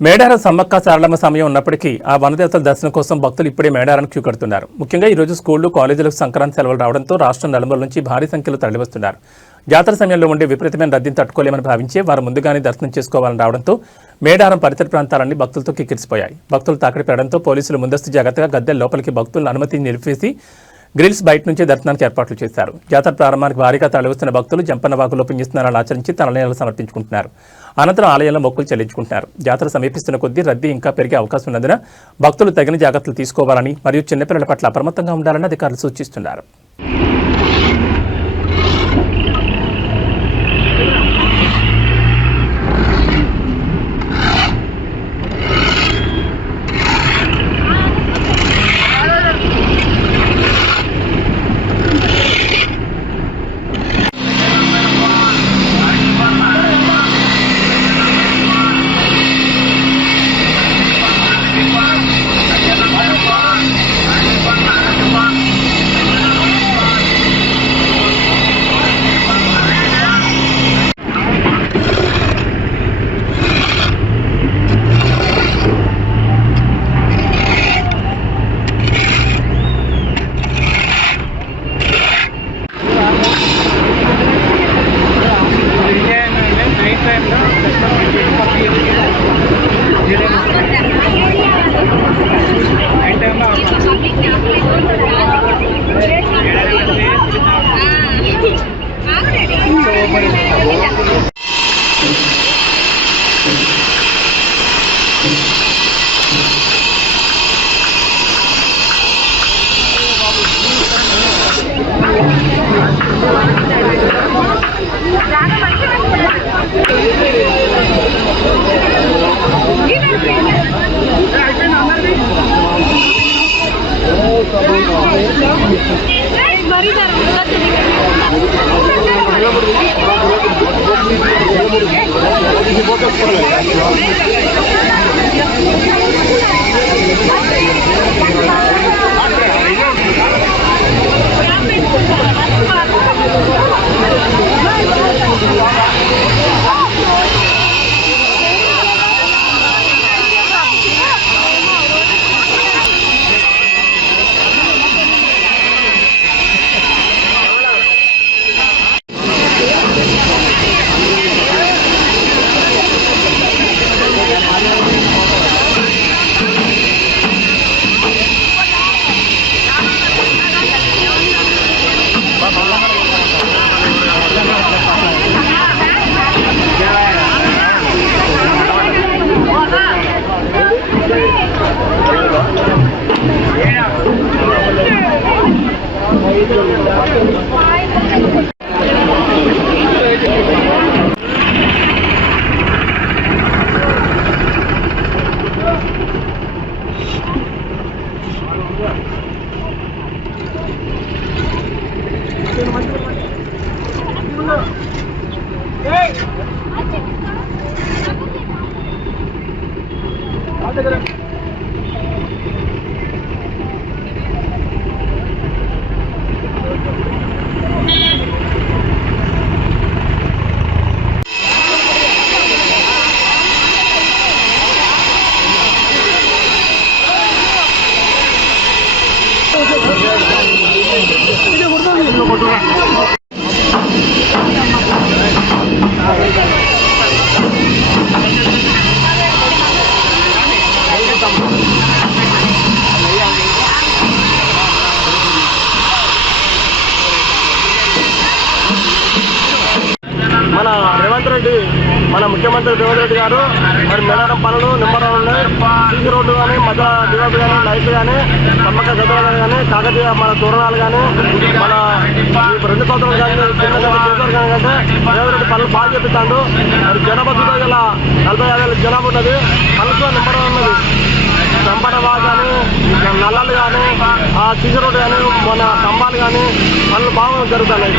మేడారం సమ్మక్క సారలమ్మ సమయం ఉన్నప్పటికీ ఆ వనదేవతల దర్శనం కోసం భక్తులు ఇప్పుడే మేడారానికి క్యూ కడుతున్నారు. ముఖ్యంగా ఈ రోజు స్కూళ్లు, కాలేజీలకు సంక్రాంతి సెలవులు రావడంతో రాష్ట్రం నలుమూల నుంచి భారీ సంఖ్యలో తరలివస్తున్నారు. జాతర సమయంలో ఉండే విపరీతమైన రద్దీని తట్టుకోలేమని భావించే వారు ముందుగానే దర్శనం చేసుకోవాలని రావడంతో మేడారం పరిసర ప్రాంతాలన్నీ భక్తులతో కిక్కిరిసిపోయాయి. భక్తులు తాకిడి పెరగడంతో పోలీసులు ముందస్తు జాగ్రత్తగా గద్దెల లోపలికి భక్తులను అనుమతిని నిలిపేసి గ్రిల్స్ బయట నుంచే దర్శనానికి ఏర్పాట్లు చేశారు. జాతర ప్రారంభానికి భారీగా తరలివస్తున్న భక్తులు జంపన్నవాగులో పుణ్యస్నానాలు ఆచరించి తలనీలాలు సమర్పించుకుంటున్నారు. అనంతరం ఆలయంలో మొక్కులు చెల్లించుకుంటున్నారు. జాతర సమీపిస్తున్న కొద్దీ రద్దీ ఇంకా పెరిగే అవకాశం ఉన్నందున భక్తులు తగిన జాగ్రత్తలు తీసుకోవాలని మరియు చిన్నపిల్లల పట్ల అప్రమత్తంగా ఉండాలని అధికారులు సూచిస్తున్నారు. మన ముఖ్యమంత్రి రేవంత్ రెడ్డి గారు మరి మేడారం పనులు నెంబర్ 1 ఉన్నాయి. సీసీ రోడ్డు కానీ, మధ్య డివైడ్ కానీ, లైట్లు కానీ, సమ్మక్క గద్దెలు కానీ, కాకతీయ మన తోరణాలు కానీ, మన 2 సంవత్సరాలు కానీ కంటే రేవంత్ రెడ్డి పనులు బాగా చేపిస్తాడు. మరి జనాభా చూద్దా ఇలా 45,000 జనాభా ఉన్నది. పనులతో నెంబర్ 1 ఉన్నది. చంపనవా కానీ, నల్లలు కానీ, సీసీ రోడ్డు కానీ, మన స్తంభాలు కానీ పనులు బాగా జరుగుతున్నాయి.